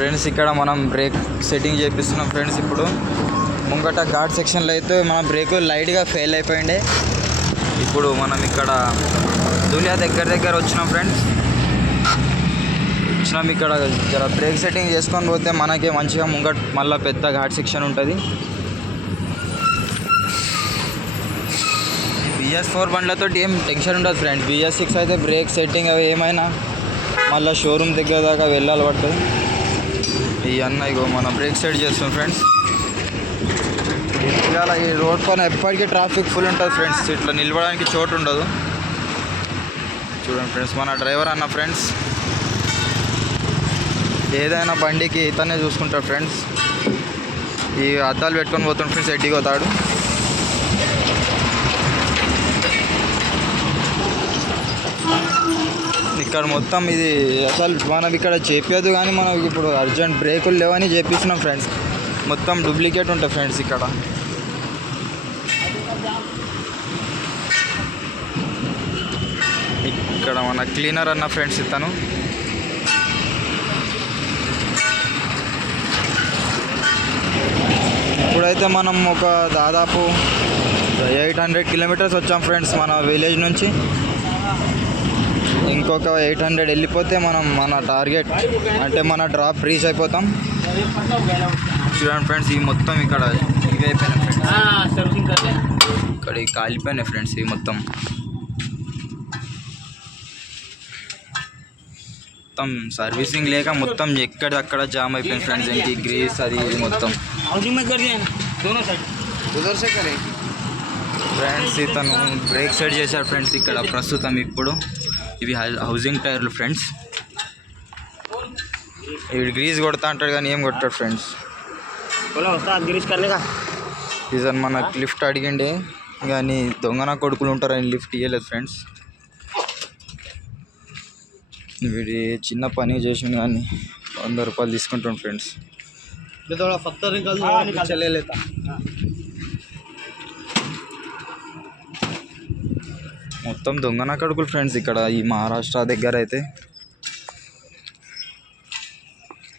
Friends ఇక్కడ మనం break setting చేపిస్తున్నాం friends. ఇప్పుడు ముంగట ఘాట్ సెక్షన్లో అయితే మన బ్రేక్ లైట్గా ఫెయిల్ అయిపోయిండే. ఇప్పుడు మనం ఇక్కడ దులియా దగ్గర వచ్చినాం ఫ్రెండ్స్. ఇక్కడ జర బ్రేక్ సెట్టింగ్ చేసుకొని పోతే మనకి మంచిగా ముంగట మళ్ళీ పెద్ద ఘాట్ సెక్షన్ ఉంటుంది. BS4 బండ్లతో ఏం టెన్షన్ ఉండదు ఫ్రెండ్స్. BS6 అయితే బ్రేక్ సెట్టింగ్ అవి ఏమైనా మళ్ళీ షోరూమ్ దగ్గర దాకా వెళ్ళాలి పడుతుంది. ఇవన్నీ ఇగో మనం బ్రేక్ సెట్ చేస్తాం ఫ్రెండ్స్. ఇవాళ ఈ రోడ్ పైన ఎప్పటికీ ట్రాఫిక్ ఫుల్ ఉంటుంది ఫ్రెండ్స్. ఇట్లా నిలబడడానికి చోటు ఉండదు. చూడండి ఫ్రెండ్స్, మన డ్రైవర్ అన్న ఫ్రెండ్స్ ఏదైనా బండికి ఇతనే చూసుకుంటాడు ఫ్రెండ్స్. ఈ అద్దాలు పెట్టుకొని పోతుండు ఫ్రెండ్స్, ఎడ్డికి పోతాడు. ఇక్కడ మొత్తం ఇది అసలు మనం ఇక్కడ చేపేదు, కానీ మనకి ఇప్పుడు అర్జెంట్ బ్రేకులు లేవని చేపిస్తున్నాం ఫ్రెండ్స్. మొత్తం డూప్లికేట్ ఉంటాయి ఫ్రెండ్స్. ఇక్కడ మన క్లీనర్ అన్న ఫ్రెండ్స్ ఇతను. ఇప్పుడైతే మనం ఒక దాదాపు 800 కిలోమీటర్స్ వచ్చాం ఫ్రెండ్స్ మన విలేజ్ నుంచి. ఇంకొక 800 వెళ్ళిపోతే మనం మన టార్గెట్ అంటే మన డ్రాప్ రీచ్ అయిపోతాం. చూడండి ఫ్రెండ్స్, ఇవి మొత్తం ఇక్కడ ఇవి అయిపోయినాయి ఫ్రెండ్స్. ఇక్కడ కాలిపోయినాయి ఫ్రెండ్స్ ఇవి మొత్తం. సర్వీసింగ్ లేక మొత్తం ఎక్కడక్కడ జామ్ అయిపోయింది ఫ్రెండ్స్. ఏంటి గ్రీస్ అది మొత్తం ఫ్రెండ్స్. ఇతను బ్రేక్ సెట్ చేశారు ఫ్రెండ్స్ ఇక్కడ ప్రస్తుతం. ఇప్పుడు ఇవి హౌసింగ్ టైర్లు ఫ్రెండ్స్. ఇవి గ్రీజ్ కొడతా అంటాడు కానీ ఏం కొట్టాడు ఫ్రెండ్స్. ఇతను మనకు లిఫ్ట్ అడిగిండే కానీ దొంగన కొడుకులు ఉంటారని లిఫ్ట్ ఇవ్వలేదు ఫ్రెండ్స్. వీడి చిన్న పని చేసిండు కానీ 100 రూపాయలు తీసుకుంటాం ఫ్రెండ్స్. మొత్తం దొంగన కొడుకులు ఫ్రెండ్స్ ఇక్కడ ఈ మహారాష్ట్ర దగ్గర అయితే.